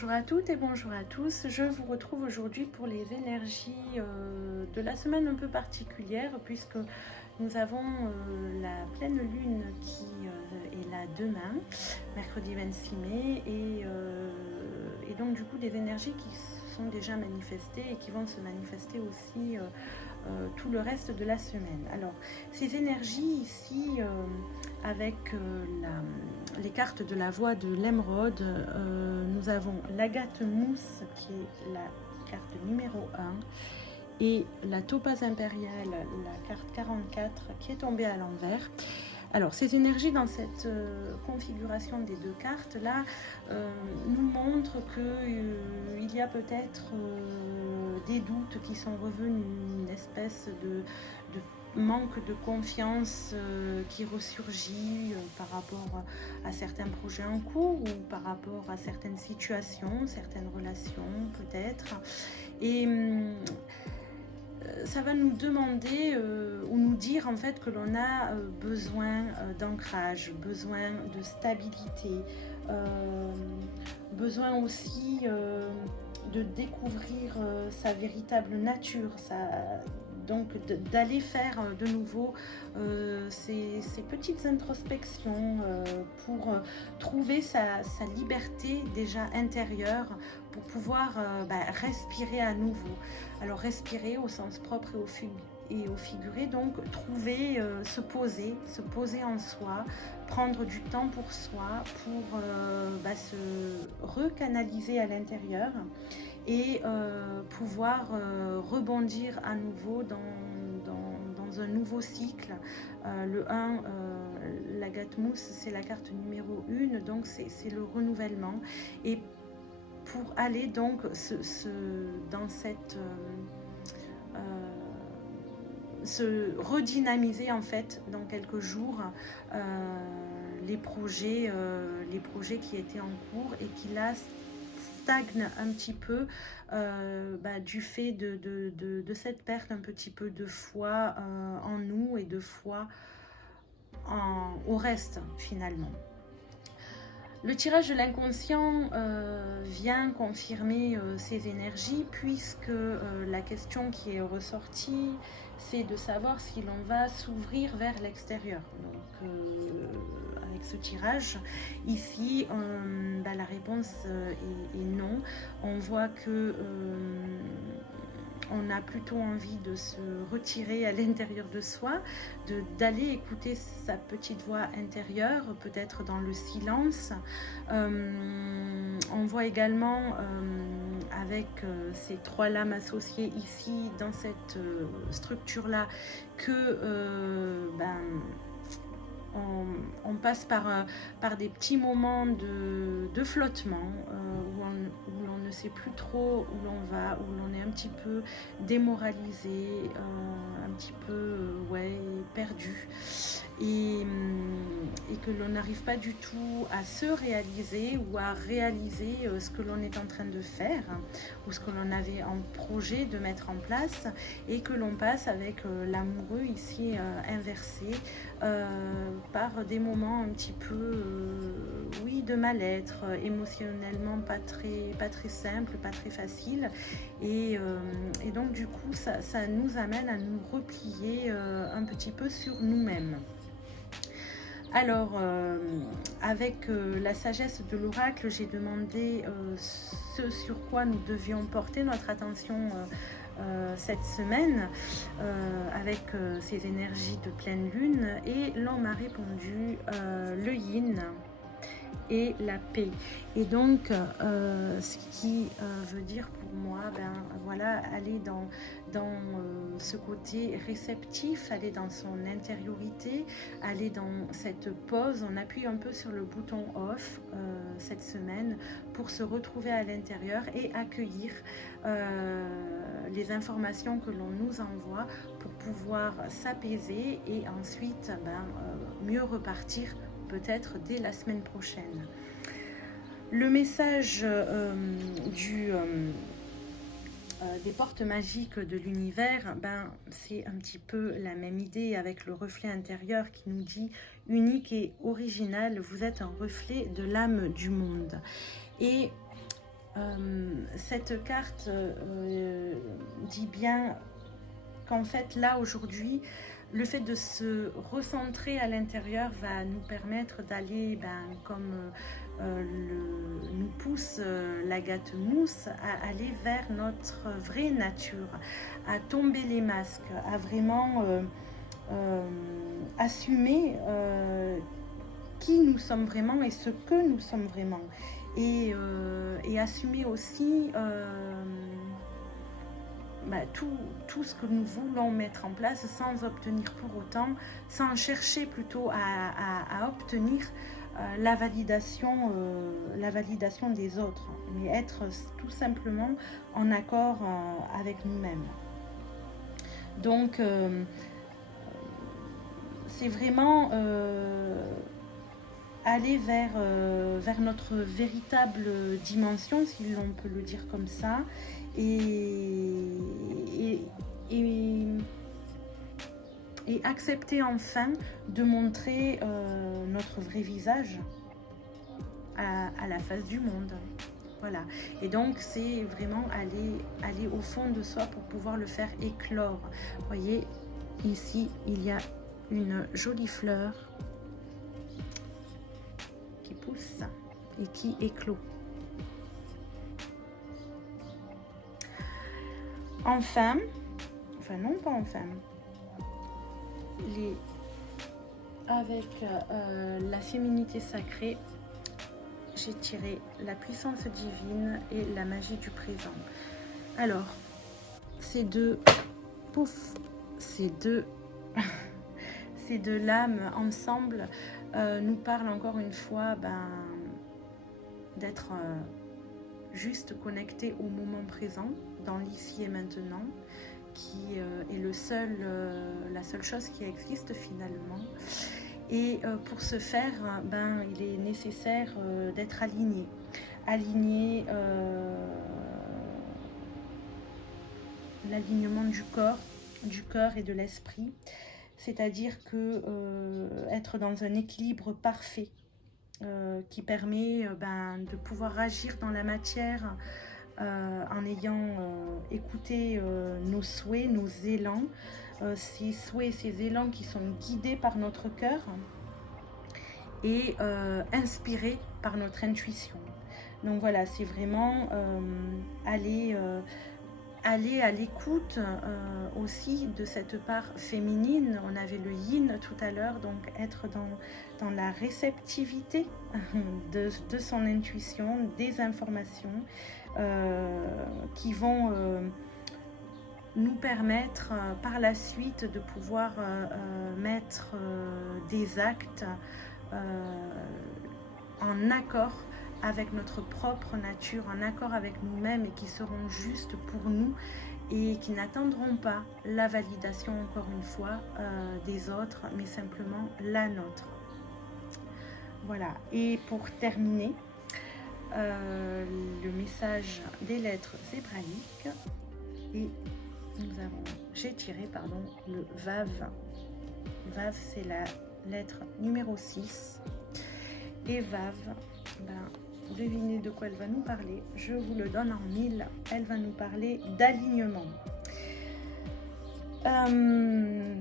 Bonjour à toutes et bonjour à tous. Je vous retrouve aujourd'hui pour les énergies de la semaine un peu particulière puisque nous avons la pleine lune qui est là demain, mercredi 26 mai, et donc du coup des énergies qui sont déjà manifestées et qui vont se manifester aussi tout le reste de la semaine. Alors ces énergies ici avec les cartes de la voie de l'émeraude, nous avons l'agate mousse qui est la carte numéro 1 et la topaze impériale, la carte 44 qui est tombée à l'envers. Alors ces énergies dans cette configuration des deux cartes là nous montrent qu'il y a peut-être des doutes qui sont revenus, une espèce de manque de confiance qui ressurgit par rapport à certains projets en cours ou par rapport à certaines situations, certaines relations peut-être. Et ça va nous demander ou nous dire en fait que l'on a besoin d'ancrage, besoin de stabilité, besoin aussi de découvrir sa véritable nature, donc d'aller faire de nouveau ces petites introspections pour trouver sa liberté déjà intérieure, pour pouvoir respirer à nouveau. Alors respirer au sens propre et au figuré, donc trouver, se poser en soi, prendre du temps pour soi, pour se recanaliser à l'intérieur et pouvoir rebondir à nouveau dans un nouveau cycle. Le 1, l'agate mousse, c'est la carte numéro 1, donc c'est le renouvellement. Et pour aller donc dans cette se redynamiser en fait dans quelques jours les projets qui étaient en cours et qui là stagnent un petit peu du fait de cette perte un petit peu de foi en nous et de foi au reste finalement. Le tirage de l'inconscient vient confirmer ces énergies puisque la question qui est ressortie, c'est de savoir si l'on va s'ouvrir vers l'extérieur. Donc avec ce tirage, ici, la réponse est non. On voit que on a plutôt envie de se retirer à l'intérieur de soi, d'aller écouter sa petite voix intérieure, peut-être dans le silence. On voit également avec ces trois lames associées ici dans cette structure-là que on passe par des petits moments de flottement où l'on ne sait plus trop où l'on va, où l'on est un petit peu démoralisé, un petit peu perdu et que l'on n'arrive pas du tout à se réaliser ou à réaliser ce que l'on est en train de faire ou ce que l'on avait en projet de mettre en place et que l'on passe avec l'amoureux ici inversé par des moments un petit peu de mal-être, émotionnellement pas très simple, pas très facile et donc du coup ça nous amène à nous replier un petit peu sur nous-mêmes. Alors, avec la sagesse de l'oracle, j'ai demandé ce sur quoi nous devions porter notre attention cette semaine avec ces énergies de pleine lune et l'on m'a répondu le yin et la paix. Et donc ce qui veut dire pour moi aller dans ce côté réceptif, aller dans son intériorité, aller dans cette pause. On appuie un peu sur le bouton off cette semaine pour se retrouver à l'intérieur et accueillir les informations que l'on nous envoie pour pouvoir s'apaiser et ensuite mieux repartir peut-être dès la semaine prochaine. Le message des portes magiques de l'univers, c'est un petit peu la même idée avec le reflet intérieur qui nous dit unique et original, vous êtes un reflet de l'âme du monde. Et Cette carte dit bien qu'en fait, là, aujourd'hui, le fait de se recentrer à l'intérieur va nous permettre d'aller, comme nous pousse la gâte mousse, à aller vers notre vraie nature, à tomber les masques, à vraiment assumer qui nous sommes vraiment et ce que nous sommes vraiment. Et assumer aussi tout ce que nous voulons mettre en place sans obtenir pour autant, sans chercher plutôt à obtenir la validation des autres, mais être tout simplement en accord avec nous-mêmes. Donc, c'est vraiment aller vers notre véritable dimension, si l'on peut le dire comme ça, et accepter enfin de montrer notre vrai visage à la face du monde. Voilà. Et donc, c'est vraiment aller au fond de soi pour pouvoir le faire éclore. Vous voyez, ici, il y a une jolie fleur qui pousse et qui éclot. Enfin non pas enfin, avec la féminité sacrée, j'ai tiré la puissance divine et la magie du présent. Alors, ces deux lames ensemble nous parlent encore une fois d'être juste connecté au moment présent, dans l'ici et maintenant, qui est la seule chose qui existe finalement. Et pour ce faire, il est nécessaire d'être aligné. L'alignement du cœur et de l'esprit. C'est-à-dire que être dans un équilibre parfait qui permet de pouvoir agir dans la matière en ayant écouté nos souhaits, nos élans, ces souhaits, ces élans qui sont guidés par notre cœur et inspirés par notre intuition. Donc voilà, c'est vraiment aller à l'écoute aussi de cette part féminine. On avait le yin tout à l'heure, donc être dans la réceptivité de son intuition, des informations qui vont nous permettre par la suite de pouvoir mettre des actes en accord avec notre propre nature, en accord avec nous-mêmes et qui seront justes pour nous et qui n'attendront pas la validation, encore une fois, des autres, mais simplement la nôtre. Voilà, et pour terminer, le message des lettres hébraïques, et j'ai tiré le Vav. Vav, c'est la lettre numéro 6, et Vav, devinez de quoi elle va nous parler. Je vous le donne en mille. Elle va nous parler d'alignement.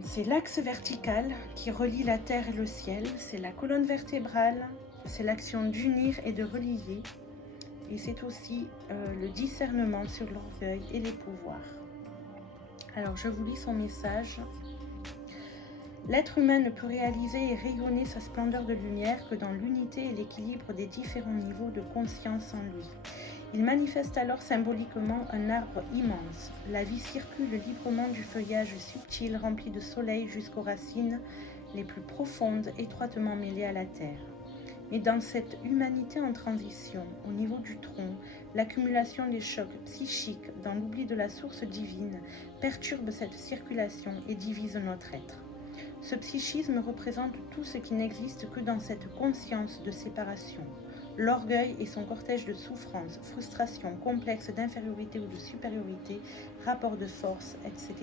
C'est l'axe vertical qui relie la terre et le ciel. C'est la colonne vertébrale. C'est l'action d'unir et de relier. Et c'est aussi le discernement sur l'orgueil et les pouvoirs. Alors, je vous lis son message. L'être humain ne peut réaliser et rayonner sa splendeur de lumière que dans l'unité et l'équilibre des différents niveaux de conscience en lui. Il manifeste alors symboliquement un arbre immense. La vie circule librement du feuillage subtil rempli de soleil jusqu'aux racines les plus profondes, étroitement mêlées à la terre. Mais dans cette humanité en transition, au niveau du tronc, l'accumulation des chocs psychiques dans l'oubli de la source divine perturbe cette circulation et divise notre être. Ce psychisme représente tout ce qui n'existe que dans cette conscience de séparation. L'orgueil et son cortège de souffrances, frustrations, complexes d'infériorité ou de supériorité, rapports de force, etc.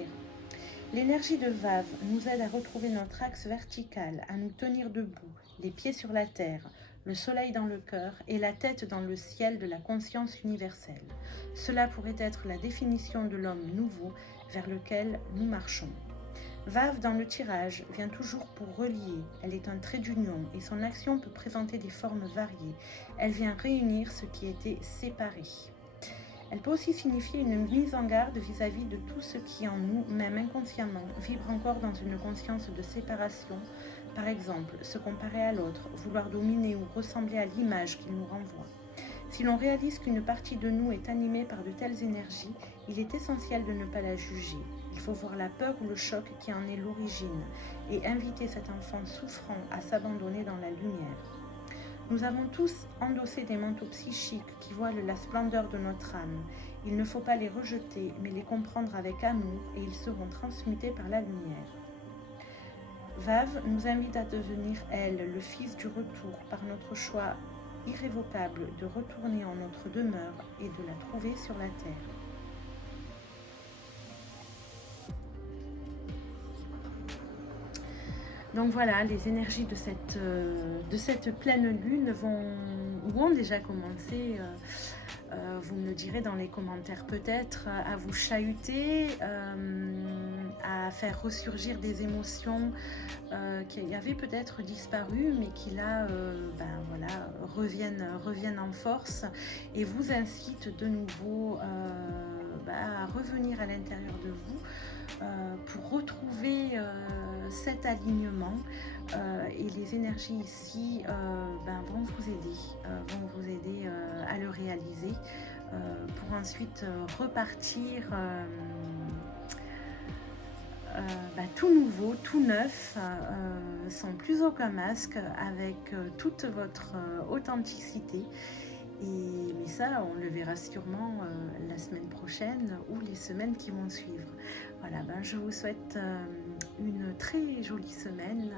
L'énergie de Vav nous aide à retrouver notre axe vertical, à nous tenir debout, les pieds sur la terre, le soleil dans le cœur et la tête dans le ciel de la conscience universelle. Cela pourrait être la définition de l'homme nouveau vers lequel nous marchons. Vave dans le tirage vient toujours pour relier, elle est un trait d'union et son action peut présenter des formes variées. Elle vient réunir ce qui était séparé. Elle peut aussi signifier une mise en garde vis-à-vis de tout ce qui en nous, même inconsciemment, vibre encore dans une conscience de séparation. Par exemple, se comparer à l'autre, vouloir dominer ou ressembler à l'image qu'il nous renvoie. Si l'on réalise qu'une partie de nous est animée par de telles énergies, il est essentiel de ne pas la juger. Il faut voir la peur ou le choc qui en est l'origine et inviter cet enfant souffrant à s'abandonner dans la lumière. Nous avons tous endossé des manteaux psychiques qui voilent la splendeur de notre âme. Il ne faut pas les rejeter, mais les comprendre avec amour et ils seront transmutés par la lumière. Vave nous invite à devenir, elle, le fils du retour par notre choix irrévocable de retourner en notre demeure et de la trouver sur la terre. Donc voilà, les énergies de cette pleine lune ont déjà commencé, vous me le direz dans les commentaires peut-être, à vous chahuter, à faire ressurgir des émotions qui avaient peut-être disparu, mais qui là reviennent en force et vous incitent de nouveau à revenir à l'intérieur de vous pour retrouver cet alignement et les énergies ici vont vous aider à le réaliser pour ensuite repartir tout nouveau, tout neuf, sans plus aucun masque, avec toute votre authenticité. Mais ça, on le verra sûrement la semaine prochaine ou les semaines qui vont suivre. Voilà, je vous souhaite une très jolie semaine,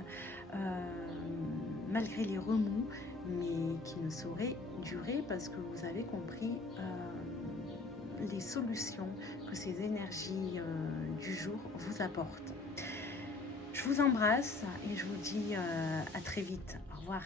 malgré les remous, mais qui ne sauraient durer parce que vous avez compris les solutions que ces énergies du jour vous apportent. Je vous embrasse et je vous dis à très vite. Au revoir.